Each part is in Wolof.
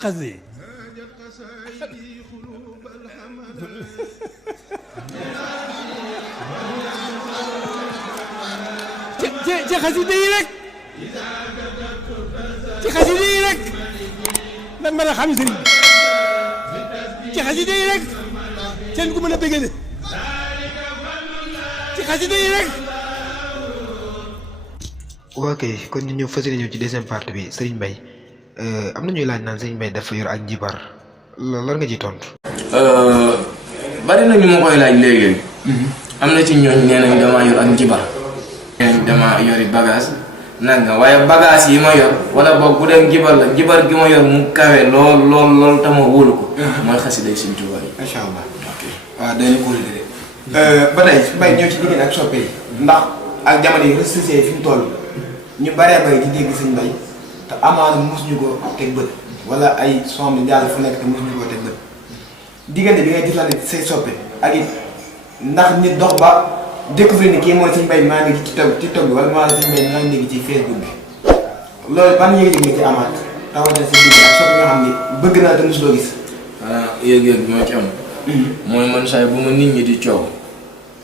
xasida ci xasida yi rek ci xasida yi rek lan mën a xam sëriñ bi ci xasida yi rek seen ku mën a bëggee ci xasida yi rek. ok kon ñu ñëw fas yéene ñëw ci deuxième partie bi Serigne Mbaye am na ñuy laaj naan Serigne Mbaye dafa yor ak njibar lan nga ciy tontu. bari na ñu ma koy laaj léegi. am na ci ñooñ nee nañ damaa yor ak njibar. nee nañ damaa yori bagage nanga waaye bagage yi ma yor wala boog bu dee njibar la njibar gi ma yor mu kawe lool tama wóolu ko. mooy xasida Sëriñ Tuubaa yi. macha allah ok waaw day na kóolute de. ba tey Mbaye ñëw ci diggante ak soppe yi ndax ak jamono yi ressources yi fi mu toll ñu baree bari di dégg Sëriñ Mbaye te amaana mosuñu ko teg bët wala ay somme di jàll fu nekk te mosuñu ko teg bët diggante bi ngay jëflante say soppe ak it ndax nit dox ba découvrir ni kii mooy Sëriñ Mbaye maa ngi ci TikTok bi wala maa ngi Sëriñ Mbaye maa ngi ci Facebook bi loolu ban yëg-yëg nga ci amaat rawatina sa digg ak soppe nga xam ni bëgg naa te mosuloo gis. yëg-yëg bi ma ci am. mooy man saay bu ma nit ñi di coow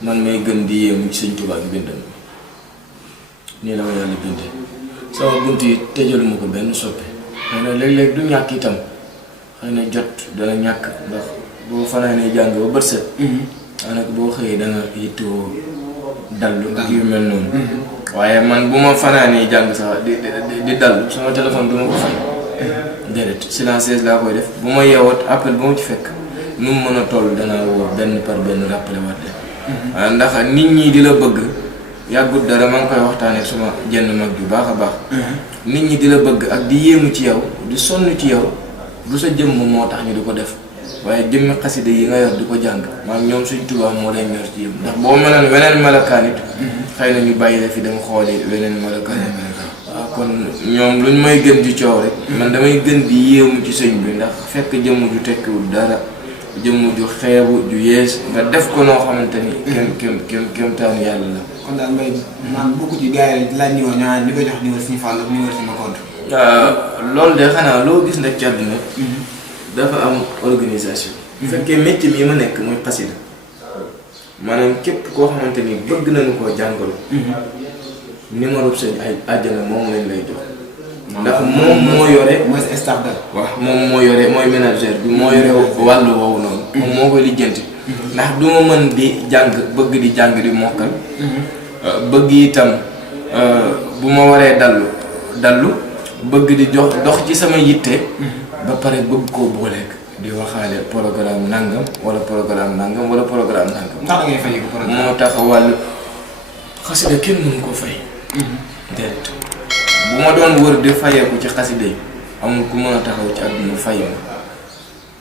man may gën di yéemu ci Sëriñ Tuubaa bi bindam nii la ma yàlla bindee sama bunt yi tëjaluma ko benn soppe xëy na léeg-léeg du ñàkk itam xëy na jot dana ñàkk ndax boo fanaanee jàng ba bët set daanaka boo xëyee danga yittoo dallu ak yu mel noonu waaye man bu ma fanaanee jàng sax di dallu sama téléphone du ma ko fay déedéet silencieuse laa koy def bu ma yeewoot appel ba ma ci fekk nu mu mën a toll danaa woo benn par benn rappelé waat leen ndax nit ñi di la bëgg yàggut dara maa ngi koy waxtaanee suma jenn mag ju baax a baax nit ñi di la bëgg ak di yéemu ci yow di sonn ci yow du sa jëmm moo tax ñu di ko def waaye jëmmi xasida yi nga yor di ko jàng maam ñoom Sëriñ Tuubaa moo leen ñor ci yëpp ndax boo meloon weneen melokaan it xëy na ñu bàyyi la fi dem xooli weneen melokaan it waaw kon ñoom luñ may gën di coow rek man damay gën di yéemu ci sëñ bi ndax fekk jëmm ju tekkiwul dara jëmm ju xeebu ju yees nga def ko noo xamante ni kem taanu yàlla la. kon daal Mbaye man bokku ci gars yi laaj niveau ñaan li ko jox niveau Sëriñ Fallu ak niveau Sëriñ Makonte. loolu de xanaa loo gis nag ci àdduna dafa am organisation. bu fekkee métier mi ma nekk muy xasida maanaam képp koo xamante ni bëgg nañu koo jàngalu. numéro seen ay àjjana moom lañ lay jox. ndax moom moo yore. mooy sa staff daal. waaw moom moo yore mooy ménagère bi moo yore wàllu woowu noonu. moom moo koy lijjanti. ndax du ma mën di jàng bëgg di jàng di mokkal. bëgg itam bu ma waree dallu bëgg di dox ci sama yitte. ba pare bëgg koo booleeg di waxaale programme nangam wala programme nangam wala programme nangam. ndax da ngay fay ko programme. moo tax wàllu xasida kenn mënu ko fay. déedéet bu ma doon wër di fayeeku ci xasida yi amul ku mën a taxaw ci àdduna fay ma.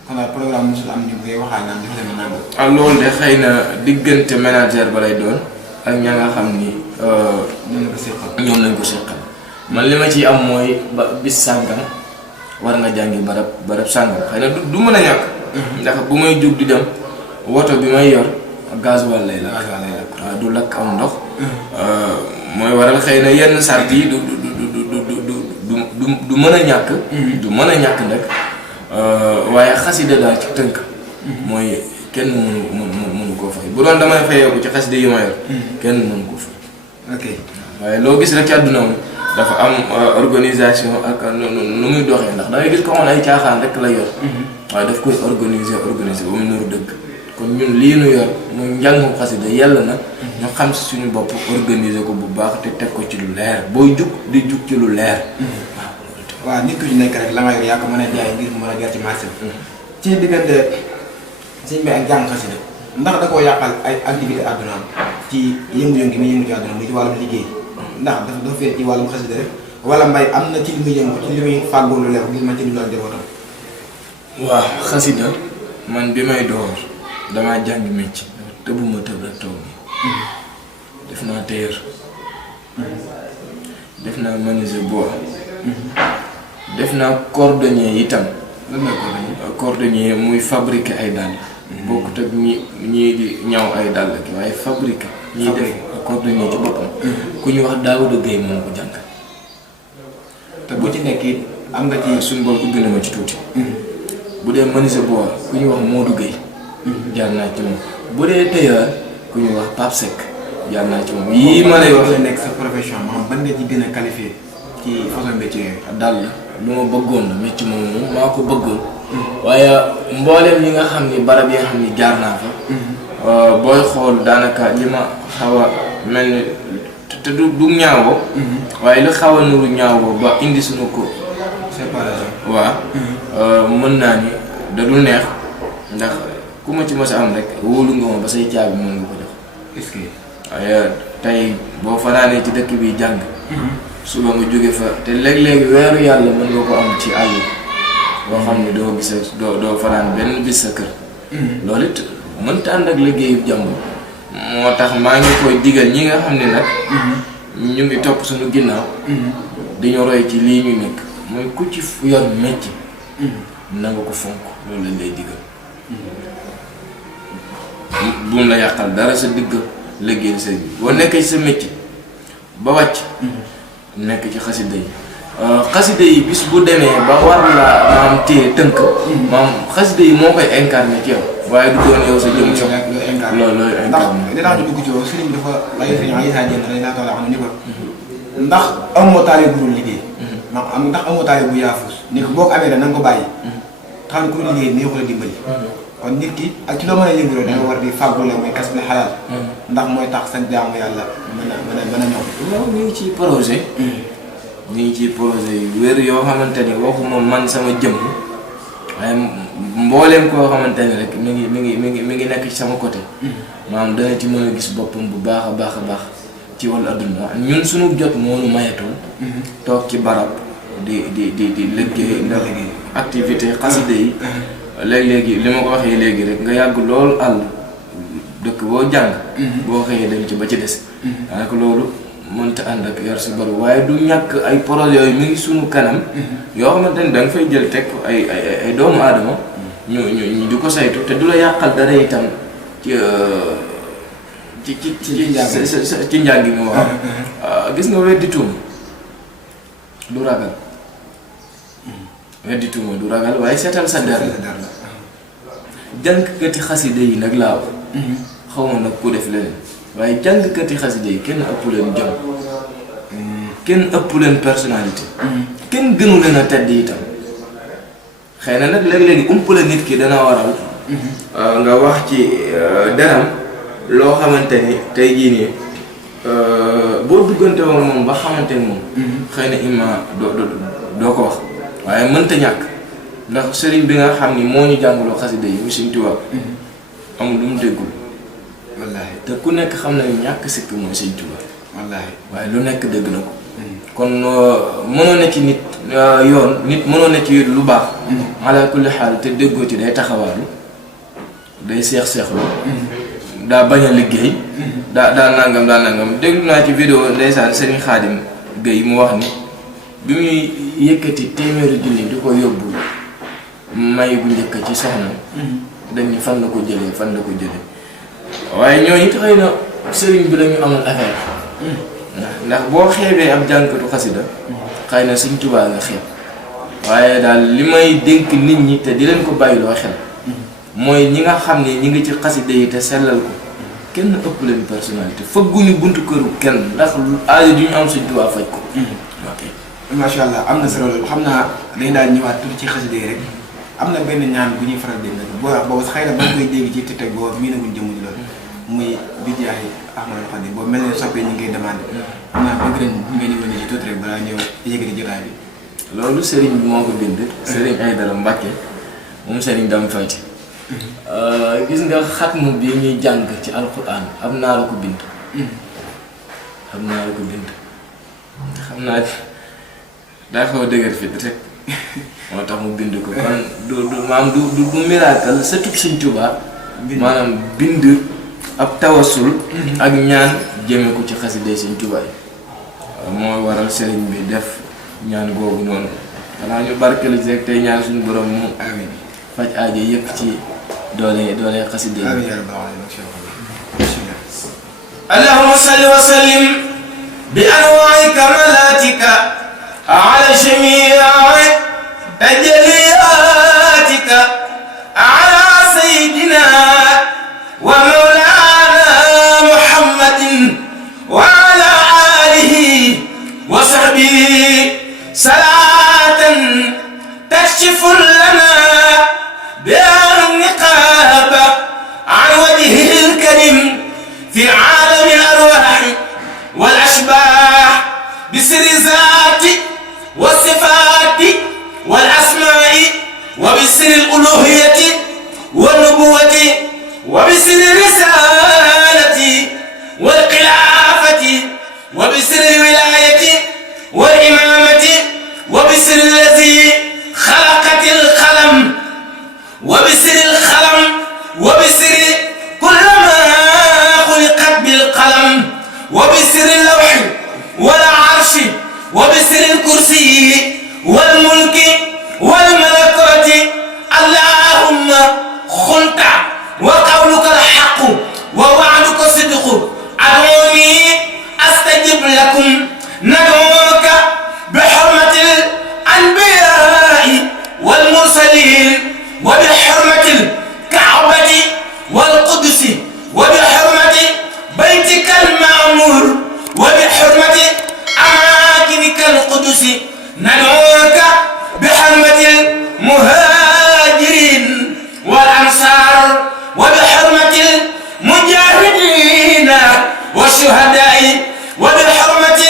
kon daal programme mosul am ñu ngay waxaale naan dafa demee nangam. loolu de xëy na diggante manager ba lay doon ak ña nga xam ni. ñoom lañ ko seqal man li ma ciy am mooy ba bis sàngam war nga jàngi barab sàngam xëy na du mën a ñàkk. ndax bu may jug di dem woto bi may yor gasoil lay lakk. waaw du lakk am ndox. mooy waral xëy na yenn sart yi du mën a ñàkk. du mën a ñàkk nag waaye xasida daal ci tënk. mooy kenn mënu koo fay bu doon damay fayeeku ci xasida yi ma yor. kenn mënu koo fay. ok waaye loo gis rek ci àdduna moom dafa am organisation ak nu muy doxee ndax da ngay gis ko xam ne ay caaxaan rek la yor. waaye daf koy organiser ba mu nuru dëgg. kon ñun lii nu yor muy njàngum xasida yàlla na ñu xam si suñu bopp organiser ko bu baax te teg ko ci lu leer booy jug di jug ci lu leer. waaw nit ku ci nekk rek la nga yor yaa ko mën a jaay ngir mu mën a jar ci marché bi. ci diggante sëñ bi ak jàng xasida ndax da koo yàqal ay activité àddunaam ci yëngu-yëngu gi muy yëngu ci àdduna muy ci wàllum liggéey ndax dafa féet ci wàllum xasida rek wala Mbaye am na ci li muy yëngu ci li muy fàggoo lu leer ngir ma ci dund ak njabootam. waaw xasida man bi may door damaa jàng métier tëbuma tëb rek toog def naa tailleur def naa menuisier bois def naa cordonnier itam. lan mooy cordonnier muy fabriquer ay dàll. bokkut ak ñii di ñaw ay dàll ki waaye fabriquer. ñii def cordonnier ci boppam. ku ñu wax Daouda Gueye moom ko jàng. te bu ci nekk am nga ci suñu bopp ubbi na ma ci tuuti. dee menuisier bois ku ñuy wax Modou Gueye jaar naa ci moom bu dee tailleur ku ñuy wax Pape Seck jaar naa ci moom yii ma lay wax la nekk sa profession maanaam ban nga ci gën a qualifié ci façon métier yooyu. dal lu ma bëggoon la métier moom maa ko bëggoon waaye mbooleem yi nga xam ni barab yi nga xam ni jaar naa fa booy xool daanaka li ma xaw a mel ni te du ñaawoo waaye lu xaw a nuru ñaawoo ba indi suñu ko séparation. waaw mën naa ni da dul neex ndax ku ma ci mos a am rek wóolu nga ma ba say caabi mën nga ko jox est-ce que. waaye tey boo fanaanee ci dëkk bi jàng suba nga jóge fa te léeg-léeg weeru yàlla mën nga ko am ci àll boo xam ne doo gis doo fanaan benn bis sa kër loolu it mënta ànd ak liggéeyu jàmbur moo tax maa ngi koy digal ñi nga xam ne nag ñu ngi topp suñu ginnaaw di ñu roy ci lii ñu nekk mooy ku ci yor métier na nga ko fonk loolu lañ lay digal buum la yàqal dara sa digg liggéey sëñ bi boo nekkee ci sa métier ba wàcc nekk ci xasida yi bis bu demee ba war la maam téye tënk maam xasida yi moo koy incarné ci yow waaye du doon yow sa jëm sax loolu looy incarné ndax li tax ñu dugg ci yow sëriñ bi dafa lay sëriñ Issa Diène day laa toll xam ni ko ndax amoo taalibe bu dul liggéey ndax amoo taalibe bu yaafus ni ko boo ko amee da na nga ko bàyyi xam ne ku dul liggéey neexu la dimbali kon nit ki ak ci loo mën a yëngu da nga war di fàggu la mooy kas bi xalaal ndax mooy tax sa jaamu yàlla mën a ñëw waaw ñu ngi ci projet ñu ngi ci projet yu wér yoo xamante ni waxuma man sama jëmm waaye mbooleem koo xamante ni rek mi ngi nekk ci sama côté maanaam dana ci mën a gis boppam bu baax a baax ci wàllu adduna ñun suñu jot moonu mayetul toog ci barab di liggéey ndax activité xasida yi léegi li ma ko waxee léegi rek nga yàgg lool àll dëkk boo jàng boo xëyee dem ci ba ci des daanaka loolu mënta ànd ak yar si bari waaye du ñàkk ay projet yooyu mi ngi sunu kanam yoo xamante ni da nga fay jël teg ay doomu aadama ñu di ko saytu te du la yàqal dara itam ci njàng mi waaw gis nga weddi tuuma du ragal weddi tuuma du ragal waaye seetal sa der jàngkati xasida yi nag laa wax xaw ma nag ku def leneen waaye jàngkati xasida yi kenn ëpp leen jom kenn ëpp leen personnalité kenn gënu leen a tedd itam xëy na nag léegi-léegi umpale nit ki dana waral nga wax ci deram loo xamante ni tey jii nii boo duggante woon moom ba xamante ni moom xëy na imma doo ko wax waaye mënta ñàkk ndax sëriñ bi nga xam ni moo ñu jàngaloo xasida yi mu Sëriñ Tuubaa amul lu mu déggul wallaahi te ku nekk xam na ñàkk sikk mooy Sëriñ Tuubaa wallaahi waaye lu nekk dëgg na ko kon mënoo ne ci nit yoon nit mënoo ne ci lu baax ala kulli xaal te déggoo ci day taxawaalu day seex-seexlu daa bañ a liggéey daa nangam déglu naa ci vidéo ndeysaan Sëriñ Xaadim Gueye mu wax ni bi muy yëkkati téeméeri junni di ko yóbbu may bu njëkk ci soxna dañ ni fan la ko jëlee waaye ñooñu it xëy na sëriñ bi lañu amal affaire ndax boo xeebee ab jànkatu xasida xëy na Sëriñ Tuubaa nga xeeb waaye daal li may dénk nit ñi te di leen ko bàyyiloo xel mooy ñi nga xam ne ñi ngi ci xasida yi te sellal ko kenn ëpp leen personnalité fëgguñu buntu këru kenn ndax aajo ju ñu am Sëriñ Tuubaa faj ko ok macha allah am na solo xam naa dañ daal ñëwaat tuuti ci xasida yi rek am na benn ñaan bu ñuy faral di dégg boobu xëy na ba nga koy dégg ci TikTok boobu mii naguñ jëmuñ loolu muy bi jaayi Ahmadul Xadim boobu mel ne soppee ñu ngi koy demandé xam naa bëgg nañ ngeen di wane ci tuuti rek balaa ñëw yëkkati jotaay bi. loolu sëriñ bi moo ko bind sëriñ Aydara Mbàkke moom sëriñ Dame Faty gis nga xatmu bi ñuy jàng ci alquran am naa la ko bind xam naa daa xaw a dëgër fit rek moo tax mu bind ko kon du miracle surtout Sëriñ Tuubaa maanaam bind ab tawasul ak ñaan jëme ko ci xasida Sëriñ Tuubaa yi moo waral sëriñ bi def ñaan googu noonu xanaa ñu barkelu ci rek tey ñaan suñu borom mu amiin faj aajo yëpp ci doole xasida yi amiin yaa rabbal aalamiin. allahumma salli wa sallim bi anwaa'i kamalatika ala jamii tajalliyaatika يكشف لنا بها النقاب عن وجهه الكريم في عالم الأرواح والأشباح بسر الذات والصفات والأسماء وبسر الألوهية والنبوة وبسر الرسالة والخلافة وبسر الولاية والإمامة وبسر الذي خلقت القلم وبسر القلم وبسر كل ما خلقت بالقلم وبسر اللوح والعرش وبسر الكرسي والملك والملكوت اللهم خلت وقولك الحق ووعدك صدق أدعوني أستجب لكم ندعوك بحرمة الأنبياء والمرسلين وبحرمة الكعبة والقدس وبحرمة بيتك المعمور وبحرمة أماكنك القدس ندعوك بحرمة المهاجرين والأنصار وبحرمة المجاهدين والشهداء وبحرمة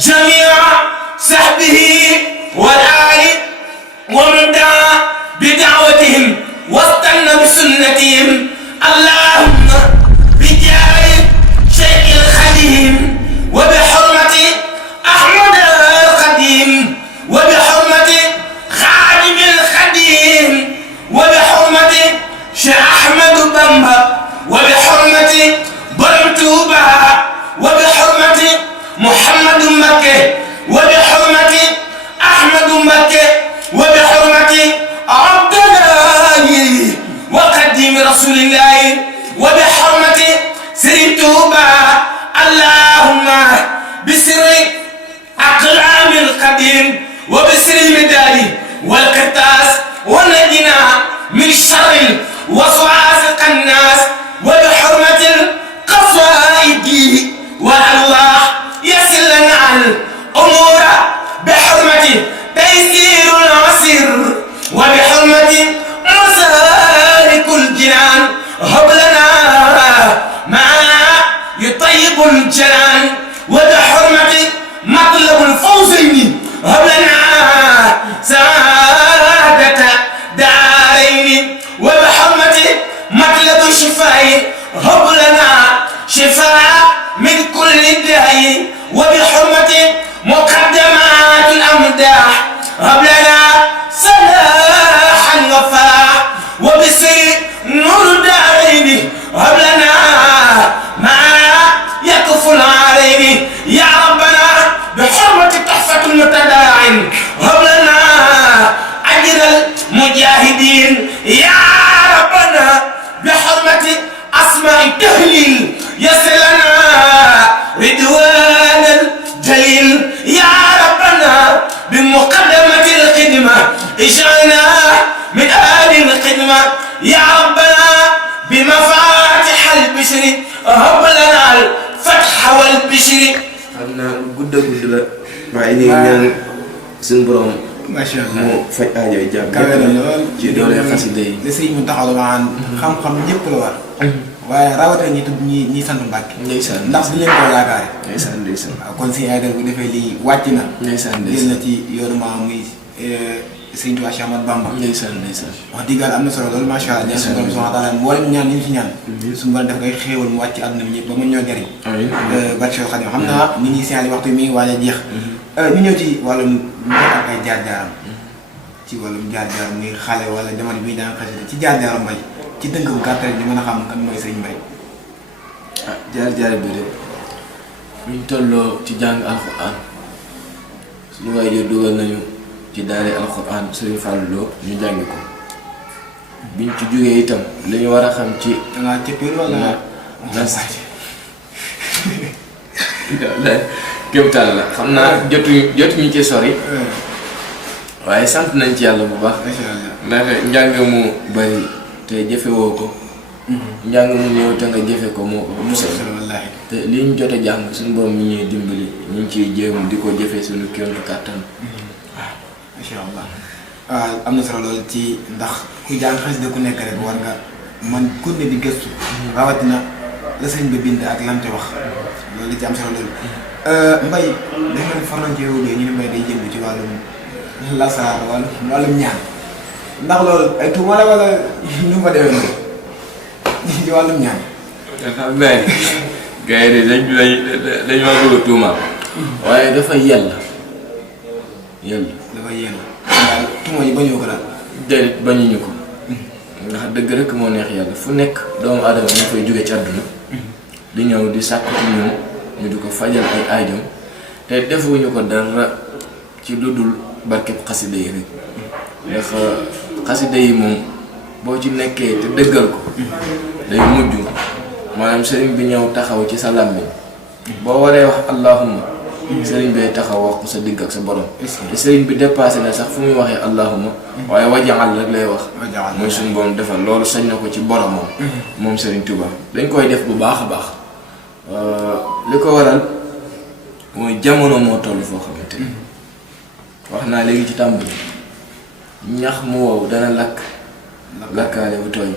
جميع صحبه والآل ومن دعا بدعوتهم واستنى بسنتهم اللهم بجاه شيخ الخديم وبحرمة أحمد الخديم وبحرمة خادم الخديم وبحرمة شيخ أحمد بامبا وبحرمة برمتوبا وبحرمة محمد مكة وبحرمة أحمد مكة وبحرمة عبد الله وقديم رسول الله وبحرمة سيد توبا اللهم بسر أقلام القديم وبسر المداد والقرطاس ونجنا من شر وسواس الناس وبحرمة القصائد والألواح يسر لنا الأمور بحرمة تيسير العسير وبحرمة مسالك الجنان هب لنا ما يطيب الجنان وبحرمة مطلب الفوزين هب لنا سعادة دارين وبحرمة مطلب الشفاء هب لنا شفاء من كل داء وبحرمة مقدمات الأمداح هب لنا صلاحا وفاح وبسر نور دارين هب لنا ما يكف العارين يا ربنا بحرمة تحفة المتداعين هب لنا أجر المجاهدين يا ربنا بحرمة أسماء التهليل يسر لنا رضوان الجليل يا ربنا بمقدمة الخدمة اجعلنا من آل الخدمة يا ربنا بمفاتح البشر هب لنا الفتح والبشر xam naa gudd la waaye ñu ngi ñaan suñu borom macha allah mu faj aajo jàmm kawe na lool ci doole xasida yi li sëñ mu taxaw maan xam-xam ñëpp la war waaye rawatina ñi tudd ñi sant Mbàkke ndeysaan ndax di leen ko yaakaare ndeysaan ndeysaan waaw kon si ay bu defee lii wàcc na ndeysaan jël na ci yoonu maam muy sëñ Tuubaa Cheikh Ahmadou Bamba ndeysaan ndeysaan wax dëgg yàlla am na solo loolu macha allah ñaan suñu borom subhanahu wa taala mboolem ñaan ñu ci ñaan suñu borom def koy xéewal mu wàcc àdduna bi ñëpp ba mu ñoo jëriñ barke Xadim xam naa nit ñi signalé waxtu mi ngi waaj a jeex ñu ñëw ci wàllum mbay ak ay jaar-jaaram ci wàllum jaar-jaaram muy xale wala jamono bii daan xasida ci jaar-jaaram mbay ci dënk bu gàtt rek ñu mën a xam kan mooy sëñ Mbay jaar-jaar bi de buñ tolloo ci jàng alxuraan suñu waajur dugal nañu ci daare alxuraan Sëriñ Fallou Lo ñu jàngi ko biñ ci jógee itam li ñu war a xam ci dangaa cëppeel wala kéemtaan la xam naa jotuñu ci sori waaye sant nañ ci yàlla bu baax ndax njàng mu bari te jëfewoo ko njàng mu ñëw te nga jëfe ko moo ko solo te li ñu jot a jàng suñu borom ñi ñuy dimbali ñu ngi ciy jéem di ko jëfe suñu kéemtu kàttan macha allah waaw am na solo loolu ci ndax ku jàng xasida ku nekk rek war nga man ku ne di gëstu rawatina la sëñ bi bind ak lam te wax loolu ci am solo loolu Mbaye dafa ne far nañ ci yow ñu ne Mbaye day jëm ci wàllum lasaraar wàllum ñaan ndax loolu ay tuuma la wala ñu fa demee noonu ci wàllum ñaan. xam naa ni gars yi dañ ma bëgg a tuumaal waaye dafa yell dafa yell daal tuuma yi bañoo ko daal. déedéet bañuñu ko ndax dëgg rek moo neex yàlla fu nekk doomu aadama ñu koy jóge ci àdduna di ñëw di sàkku ci ñun ñu di ko fajal ay aajom te defuñu ko dara ci lu dul barkeb xasida yi rek ndax xasida yi moom boo ci nekkee te dëggal ko day mujj maanaam sëriñ bi ñëw taxaw ci sa làmmiñ boo waree wax allahumma sëriñ bi taxaw wax ko sa digg ak sa borom te sëriñ bi dépassé na sax fu muy waxee allahumma waaye wajaxal rek lay wax mooy suñu borom defal loolu sañ na ko ci borom moom sëriñ Touba dañ koy def bu baax a baax li ko waral mooy jamono moo toll foo xamante ni wax naa léegi ci tàmbali ñax mu wow dana lakkaale bu tooy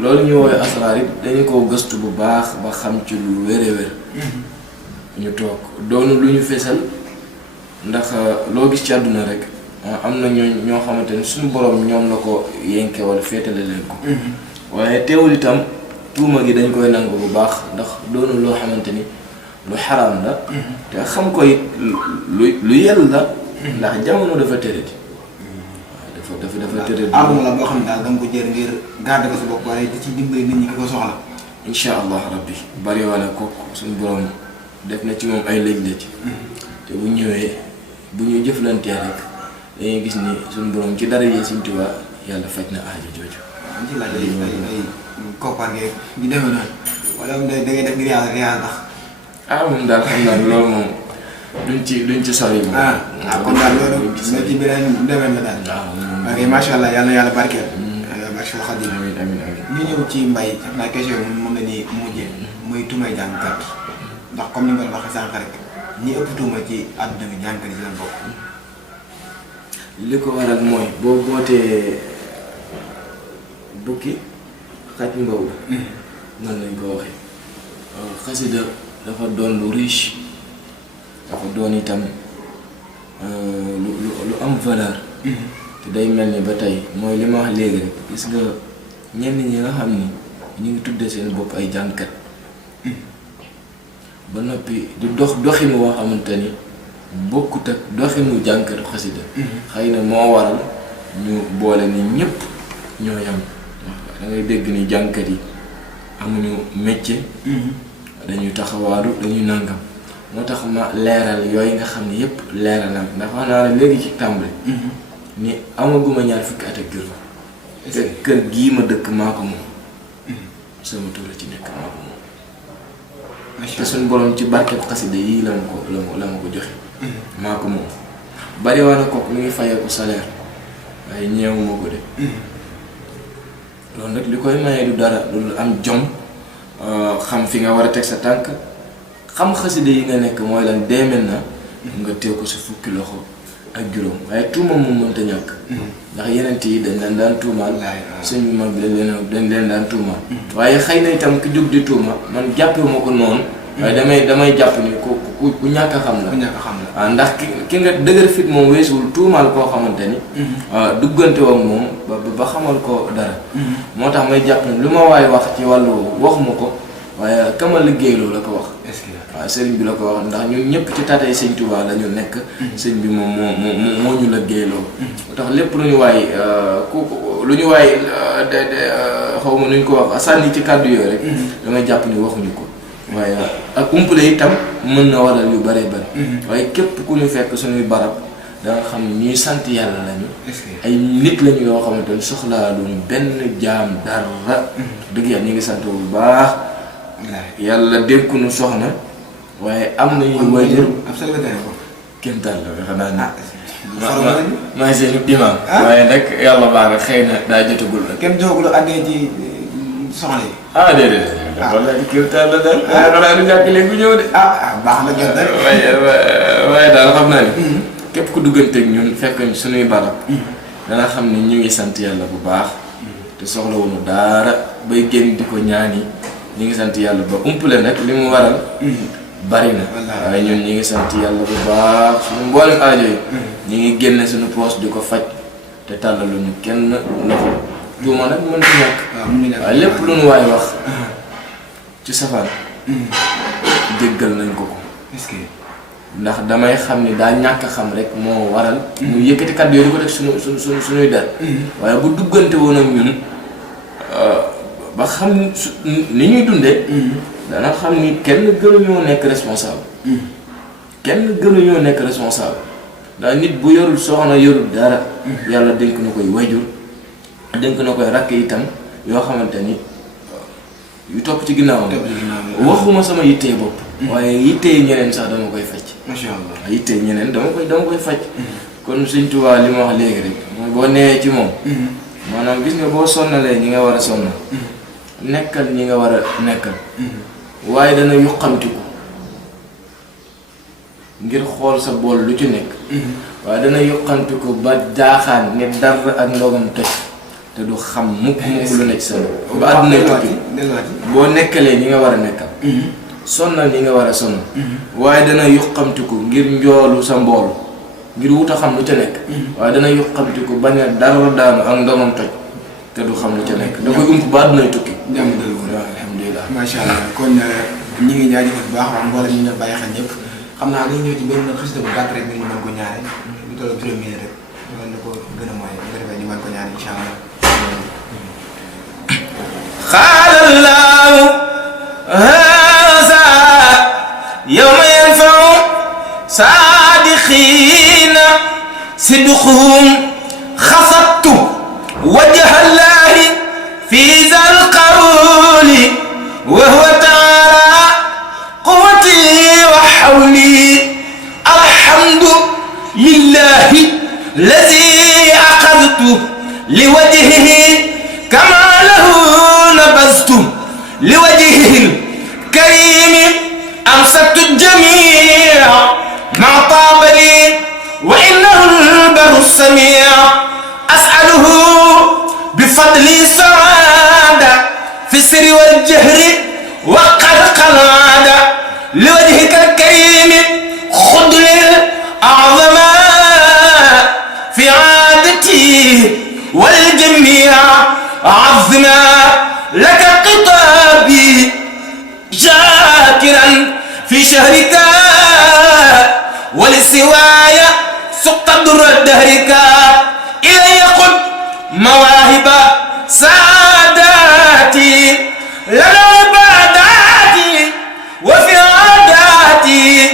loolu ñu woowee asraar it dañu ko gëstu bu baax ba xam ci lu wér ñu toog doonu lu ñu fesal ndax loo gis ci àdduna rek am na ñoo xamante ni suñu borom ñoom la ko yenke wala féetale leen ko waaye teewul itam tuuma gi dañ koy nangu bu baax ndax doonu loo xamante ni lu xaraam la te xam ko it lu yell la ndax jamono dafa tëradi dafa tëradi amu la boo xam ne daal danga ko jër ngir garder ko sa bopp waaye di ci dimbali nit ñi ki ko soxla. incha allah rabbi bari wala kooku suñu borom def na ci moom ay lëj-lëj te bu ñëwee bu ñu jëflantee rek dañuy gis ni suñu borom ci dara yi Sëriñ Tuubaa yàlla faj na aajo jooju. waaw ci laaj ay koppar geeg ñu demee noonu wala da ngay def ngir yàlla tax. moom daal xam naa loolu moom duñ ci sori moom. kon daal loolu nga ci beneen demee la daal. ok macha allah yal na yàlla barkeel. barke Xaadim. amiin ñu ñëw ci Mbaye xam naa question moom la ñuy mujjee muy tuumay jàngkat ndax comme ni nga ko waxee sànq rek ñi ëpp tuuma ci àdduna bi jàngkat yi ci lañ bokk. li ko waral mooy boo bootee bukki xaj mbaw nan lañ ko waxee xasida dafa doon lu riche dafa doon itam lu am valeur te day mel ni ba tey mooy li ma wax léegi rek gis nga ñenn ñi nga xam ni ñu ngi tudde seen bopp ay jàngkat ba noppi di doxinu woo xamante ni bokkut ak doxinu jànkatu xasida xëy na moo waral ñu boole ni ñëpp ñoo yam da ngay dégg ni jànkat yi amuñu métier dañuy taxawaalu dañuy nàngam moo tax ma leeral yooyu nga xam ne yëpp leeralal ndax wax naa la léegi ci tàmbali ni amaguma ñaar fukki at ak juróom te kër gii ma dëkk maa ko moom sama tur la ci nekk maa ko moom te suñ borom ci barkeb xasida yii la ma ko joxe maa ko moom bari waa na kook mi ngi fayeeku salaire waaye ñeewuma ko de loolu nag li koy mayee du dara lu am jom xam fi nga war a teg sa tànk xam xasida yi nga nekk mooy lan deemel na nga teew ko sa fukki loxo ak juróom waaye tuuma moom mënta ñàkk ndax yeneen yi dañ leen daan tuumaal suñ mag bi dañ leen daan tuumaal waaye xëy na itam ki jóg di tuuma man jàppee ma ko noonu waaye damay jàpp ni ku ñàkk a xam la waaw ndax ki nga dëgër fit moom weesuwul tuumaal koo xamante ni duggante woon moom ba xamal ko dara moo tax may jàpp ni lu ma waay wax ci wàllu waxuma ko waaye kama liggéeyloo la ko wax waaw sëriñ bi la ko wax ndax ñun ñëpp ci tatay sëñ Tuubaa la ñu nekk sëñ bi moom moo ñu liggéeyloo moo tax lépp lu ñu waay lu ñu waay xaw ma nuñ ko wax sànni ci kàddu yooyu rek damay jàpp ni waxuñu ko waaye ak umpale itam mën na waral yu bare bare waaye képp ku ñu fekk suñuy barab da nga xam ne ñuy sant yàlla lañu ay nit lañu yoo xamante ne soxlaa luñu benn jaam dara dëgg yàlla ñu ngi sant bu baax yàlla dénku nu soxna waaye am nañu waajur kenn daal la xanaa ni maa seen imaam waaye nag yàlla baax na xëy na daa jotagul la kenn joxagul àggee ci soxna yi déedéet wala kii taal la daal xanaa du ñàkk léegi ñëw de baax na jot waaye daal xam naa ni képp ku dugganteeg ñun fekk suñuy barab dana xam ne ñu ngi sant yàlla bu baax te soxlawuñu dara bay génn di ko ñaani ñu ngi sant yàlla ba umpale nag li mu waral bari na waaye ñun ñi ngi sant yàlla bu baax suñu mboolem aajo yi ñu ngi génne suñu poos di ko faj te tàllaluñu kenn loxo tuuma nag mën ci ñàkk waaye lépp lu nu waay wax ci safaan jéggal nañ ko ndax damay xam ni daa ñàkk xam rek moo waral mu yëkkati kàddu yooyu di ko def suñuy der waaye bu duggante woon ak ñun ba xam ni ñuy dundee dana xam ni kenn gënuñoo nekk responsable kenn gënuñoo nekk responsable ndax nit bu yorul soxna yorul dara yàlla dénk na koy wayjur dénk na koy rakk itam yoo xamante ni yu topp ci ginnaawam waxuma sama yittee bopp waaye yittee ñeneen sax dama koy faj masha Allah yittee ñeneen dama koy faj kon Sëñ Tuubaa li ma wax léegi rek mooy boo newee ci moom maanaam gis nga boo sonnalee ñi nga war a sonnal nekkal ñi nga war a nekkal waaye dana yuqamtiku ngir xool sa bool lu ci nekk waaye dana yuqamtiku ba jaaxaan ne dara ak ndogam toj te du xam mukk lu nekk sa ba àdduna tukki boo nekkalee ñi nga war a nekkal sonnal ñi nga war a sonnal waaye dana yuqamtiku ngir njoolu sa mbool ngir wut a xam lu ca nekk waaye dana yuqamtiku bañ a dara daanu ak ndogam toj te du xam lu ca nekk da koy ump ba àdduna tukki jàmm dal ko alhamdulilah macha allah kon ñi ngi jaajëfal bu baax wax mboolem ñu ne bàyyi xel ñëpp xam naa dañu ñëw ci benn xasida bu gàtt rek ngir ñu mën ko ñaare lu toll juróomi minute rek mën na ko gën a mooy nga defee ñu mën ko ñaare incha allah قال الله هذا يوم ينفع صادقين صدقهم خفضت وجه الله في ذا القول وهو تعالى قوتي وحولي الحمد لله الذي أخذت لوجهه كما له نبذت لوجهه الكريم أمسكت الجميع ما طاب لي وإنه البر السميع أسأله بفضل سعادة في السر والجهر وقد قلاد لوجهك الكريم خذ الأعظم في عادتي والجميع عظنا لك خطابي شاكرا في شهرك ولسواي سقط در دهرك إلي قد مواهب ساداتي لنا عباداتي وفي عاداتي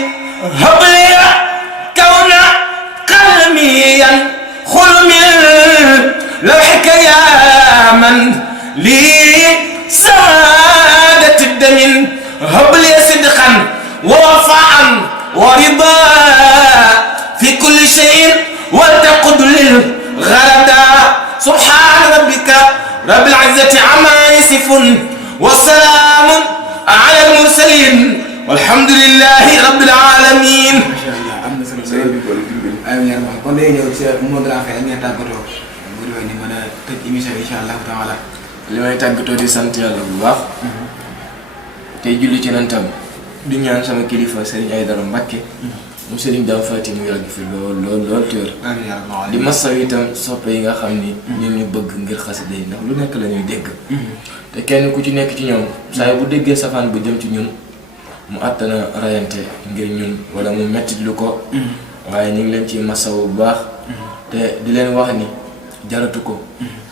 هب لي كون قلمي خلم لوحك يا من لي سعادة الدم هب لي صدقا ووفاء ورضا في كل شيء وتقد للغردا سبحان ربك رب العزة عما يصفون والسلام على المرسلين والحمد لله رب العالمين. macha allah am na solo ay ñaar wax kon day ñëw ci mot de la fin ngeen tàggatoo bu defee ni mën a tëj émission bi incha allah taala li may tàggatoo di sant yàlla bu baax tey julli ci nantam di ñaan sama kilifa Serigne Aïdara Mbacké mu Serigne Dame Faty mu yàgg fi lool téer di masaw itam soppe yi nga xam ni ñun ñu bëgg ngir xasida yi ndax lu nekk la ñuy dégg te kenn ku ci nekk ci ñoom saa bu déggee safaan bu jëm ci ñun mu àttana rayante ngir ñun wala mu mettit lu ko waaye ñu ngi leen ci masaw bu baax te di leen wax ni jaratu ko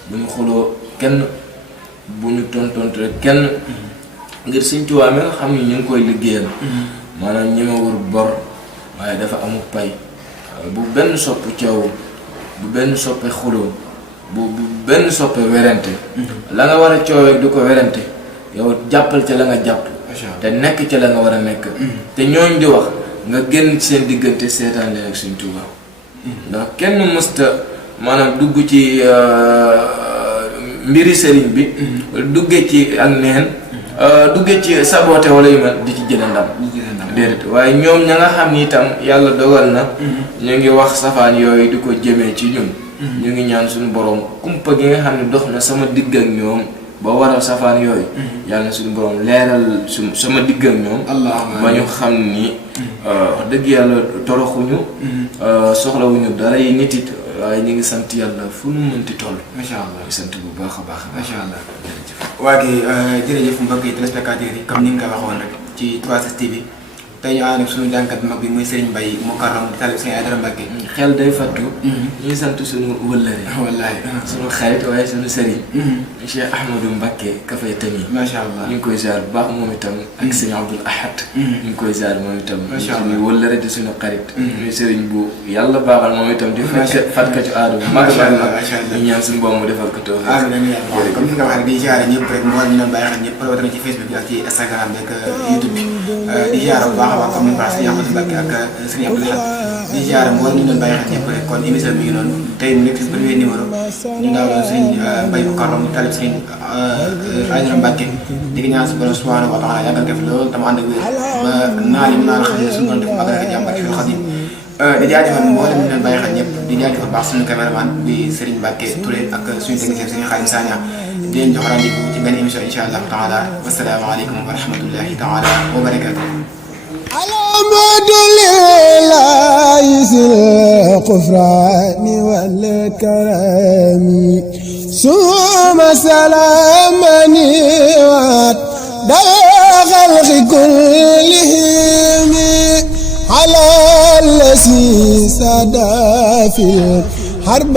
bu ñu xuloo kenn bu ñu tontonte rek kenn ngir Sëñ Tuubaa mi nga xam ni ñu ngi koy liggéeyal maanaam ñemewul bor waaye dafa amul pay bu benn sopp coow bu benn soppe xuloo bu benn soppe werante la nga war a coowee du ko werante yow jàppal ca la nga jàpp te nekk ca la nga war a nekk te ñooñ di wax nga génn ci seen diggante seetaan leen ak Sëñ Tuubaa ndax kenn mësta maanaam dugg ci mbiri sëriñ bi duggee ci ak neen duggee ci saboote wala yu mel di ci jële ndam déedéet waaye ñoom ña nga xam ni itam yàlla dogal na ñu ngi wax safaan yooyu di ko jëmee ci ñun ñu ngi ñaan suñu borom kumpa gi nga xam ne dox na sama digg ak ñoom ba waral safaan yooyu yàlla na suñu borom leeral sama digg ak ñoom ba ñu xam ni wax dëgg yàlla toroxuñu soxlawuñu dara yi nit it waaye ñu ngi sant yàlla fu nu mënti toll macha allah sant bu baax a baax macha allah waa gi jërëjëf mbokk yi téléspectateurs yi comme ni nga ko waxoon rek ci 3STV tey ñu ànd ak suñu jànkat mag bi muy Serigne Mbaye Mukarram di talib Serigne Aïdara Mbacké xel day fattu ñuy sant suñu wëllëre wallahi suñu xarit waaye suñu sëriñ Cheikh Ahmadou Mbacké Kafay Tami macha allah ñu ngi koy ziar bu baax moom itam ak Serigne Abdoul Ahad ñu ngi koy ziar moom itam suñu wëllëre di suñu xarit ñuy sëriñ bu yàlla baaxal moom itam di fatkatu aada bu mag ñu ñaan suñu boom mu defal ko taw comme ni nga waxee di ziar ñëpp rek moo ñu doon bàyyi xel ñëpp rawatina ci Facebook bi ak ci Instagram bi ak YouTube bi di ziar bu baax a baax comme ni ko Serigne Ahmadou Mbacké ak Serigne Abdoul Ahad di ziar moo ñu doon bàyyi xel ñëpp rek kon émission bi ngi noonu tey mu nekk si premier numéro ñu ngi doon Serigne Mbaye Mukarram talib Serigne Aïdara Mbacké di ko ñaan si borom subhanahu wa taala yàggal ko fi loolu tam ànd ak wér ba naa lim naa la xam ne suñu doon def magal ak jàmm ak fi Xadim di jaajëfal mboolem ñu doon bàyyi xel ñëpp di jaajëfal baax suñu caméraman bi Serigne Mbacké Touré ak suñu technicien Serigne Khadim Sagna di leen jox rendez-vous ci benn émission incha allah taala wasalaamaaleykum wa rahmatullahi taala wa barakatuh علامة لله الغفران والكرم ثم سلامني وداخ الخلق كلهم على الذي ساد في الحرب